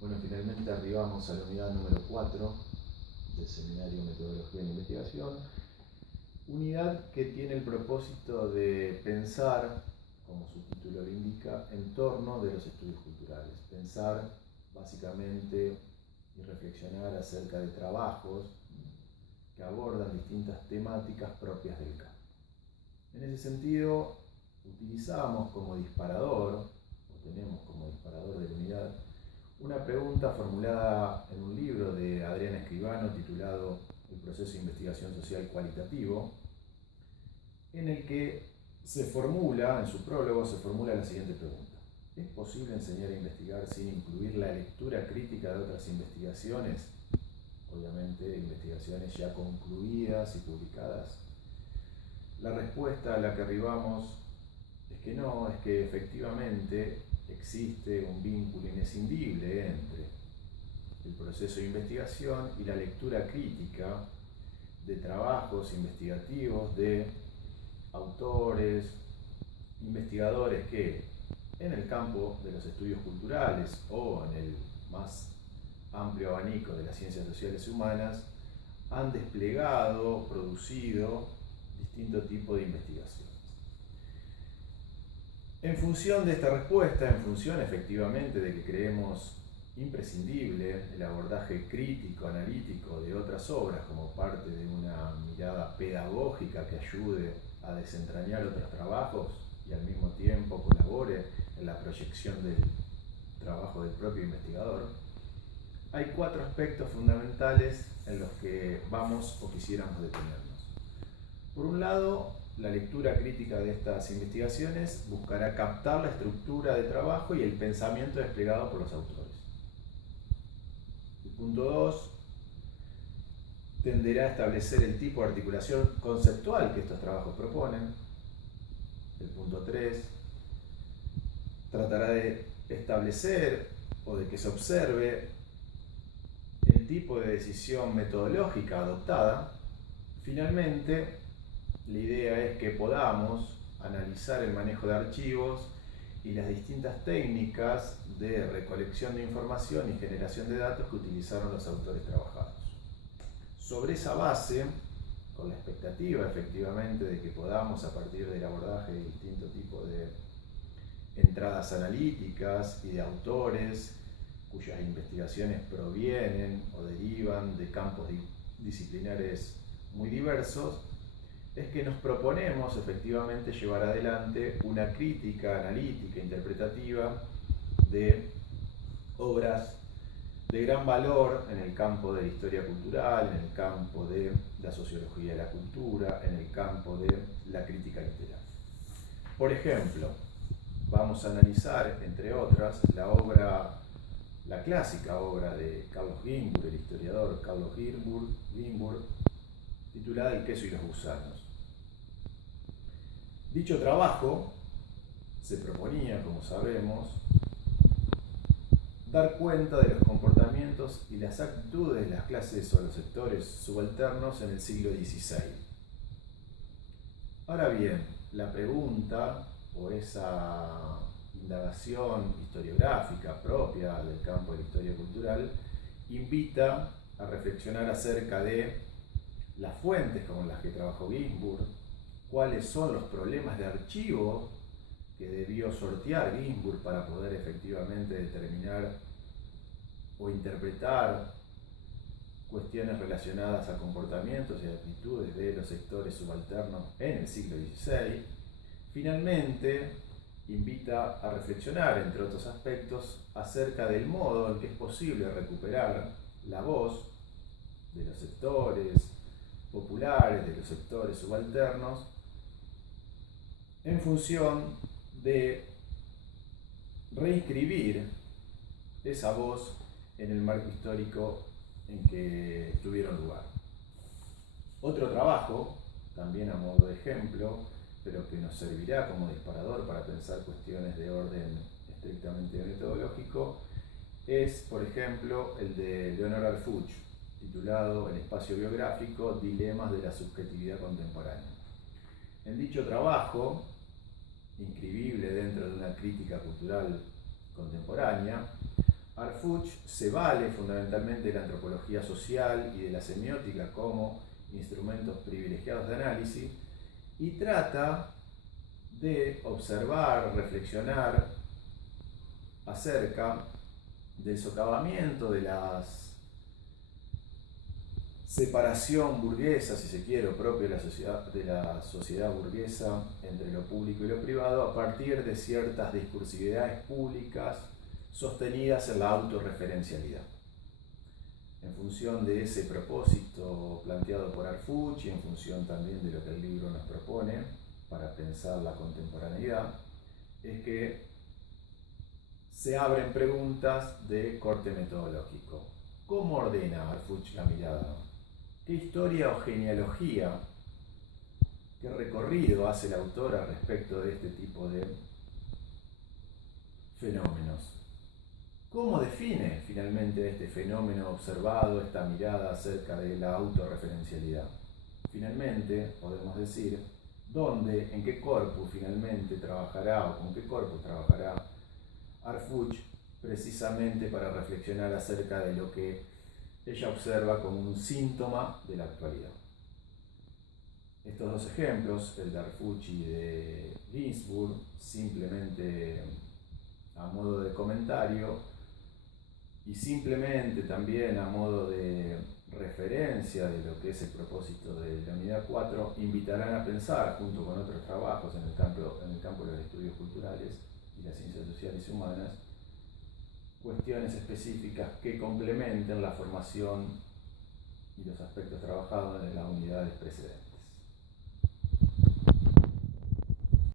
Bueno, finalmente arribamos a la unidad número 4 del seminario Metodología en Investigación, unidad que tiene el propósito de pensar, como su título lo indica, en torno de los estudios culturales. Pensar básicamente y reflexionar acerca de trabajos que abordan distintas temáticas propias del campo. En ese sentido, utilizamos como disparador, o tenemos como disparador de la unidad, una pregunta formulada en un libro de Adriana Escribano titulado El proceso de investigación social cualitativo, en el que se formula, en su prólogo, se formula la siguiente pregunta. ¿Es posible enseñar a investigar sin incluir la lectura crítica de otras investigaciones? Obviamente, investigaciones ya concluidas y publicadas. La respuesta a la que arribamos es que no, es que efectivamente existe un vínculo inescindible entre el proceso de investigación y la lectura crítica de trabajos investigativos de autores, investigadores que en el campo de los estudios culturales o en el más amplio abanico de las ciencias sociales y humanas han desplegado, producido distinto tipo de investigaciones. En función de esta respuesta, en función efectivamente de que creemos imprescindible el abordaje crítico, analítico de otras obras como parte de una mirada pedagógica que ayude a desentrañar otros trabajos y al mismo tiempo colabore en la proyección del trabajo del propio investigador, hay 4 aspectos fundamentales en los que vamos o quisiéramos detenernos. Por un lado, la lectura crítica de estas investigaciones buscará captar la estructura de trabajo y el pensamiento desplegado por los autores. El punto 2 tenderá a establecer el tipo de articulación conceptual que estos trabajos proponen. El punto 3 tratará de establecer o de que se observe el tipo de decisión metodológica adoptada. Finalmente, la idea es que podamos analizar el manejo de archivos y las distintas técnicas de recolección de información y generación de datos que utilizaron los autores trabajados. Sobre esa base, con la expectativa efectivamente de que podamos, a partir del abordaje de distintos tipos de entradas analíticas y de autores cuyas investigaciones provienen o derivan de campos disciplinares muy diversos, es que nos proponemos efectivamente llevar adelante una crítica analítica, interpretativa de obras de gran valor en el campo de la historia cultural, en el campo de la sociología de la cultura, en el campo de la crítica literaria. Por ejemplo, vamos a analizar, entre otras, la clásica obra de Carlos Ginzburg, el historiador Carlos Ginzburg, titulada El queso y los gusanos. Dicho trabajo se proponía, como sabemos, dar cuenta de los comportamientos y las actitudes de las clases o los sectores subalternos en el siglo XVI. Ahora bien, la pregunta o esa indagación historiográfica propia del campo de la historia cultural invita a reflexionar acerca de las fuentes con las que trabajó Ginzburg, cuáles son los problemas de archivo que debió sortear Ginzburg para poder efectivamente determinar o interpretar cuestiones relacionadas a comportamientos y actitudes de los sectores subalternos en el siglo XVI. Finalmente, invita a reflexionar, entre otros aspectos, acerca del modo en que es posible recuperar la voz de los sectores populares, de los sectores subalternos, en función de reinscribir esa voz en el marco histórico en que tuvieron lugar. Otro trabajo, también a modo de ejemplo, pero que nos servirá como disparador para pensar cuestiones de orden estrictamente metodológico, es, por ejemplo, el de Leonora Alfuch, titulado El espacio biográfico, dilemas de la subjetividad contemporánea. En dicho trabajo, inscribible dentro de una crítica cultural contemporánea, Harfuch se vale fundamentalmente de la antropología social y de la semiótica como instrumentos privilegiados de análisis y trata de observar, reflexionar acerca del socavamiento de la separación burguesa, si se quiere, o propio de la sociedad burguesa entre lo público y lo privado a partir de ciertas discursividades públicas sostenidas en la autorreferencialidad. En función de ese propósito planteado por Harfuch y en función también de lo que el libro nos propone para pensar la contemporaneidad, es que se abren preguntas de corte metodológico. ¿Cómo ordena Harfuch la mirada? ¿Qué historia o genealogía, qué recorrido hace el autor al respecto de este tipo de fenómenos? ¿Cómo define finalmente este fenómeno observado, esta mirada acerca de la autorreferencialidad? Finalmente, podemos decir, ¿dónde, en qué corpus finalmente trabajará o con qué corpus trabajará Harfuch precisamente para reflexionar acerca de lo que ella observa como un síntoma de la actualidad? Estos dos ejemplos, el de Harfuch y de Ginsburg, simplemente a modo de comentario y simplemente también a modo de referencia de lo que es el propósito de la unidad 4, invitarán a pensar, junto con otros trabajos en el campo de los estudios culturales y las ciencias sociales y humanas, cuestiones específicas que complementen la formación y los aspectos trabajados en las unidades precedentes.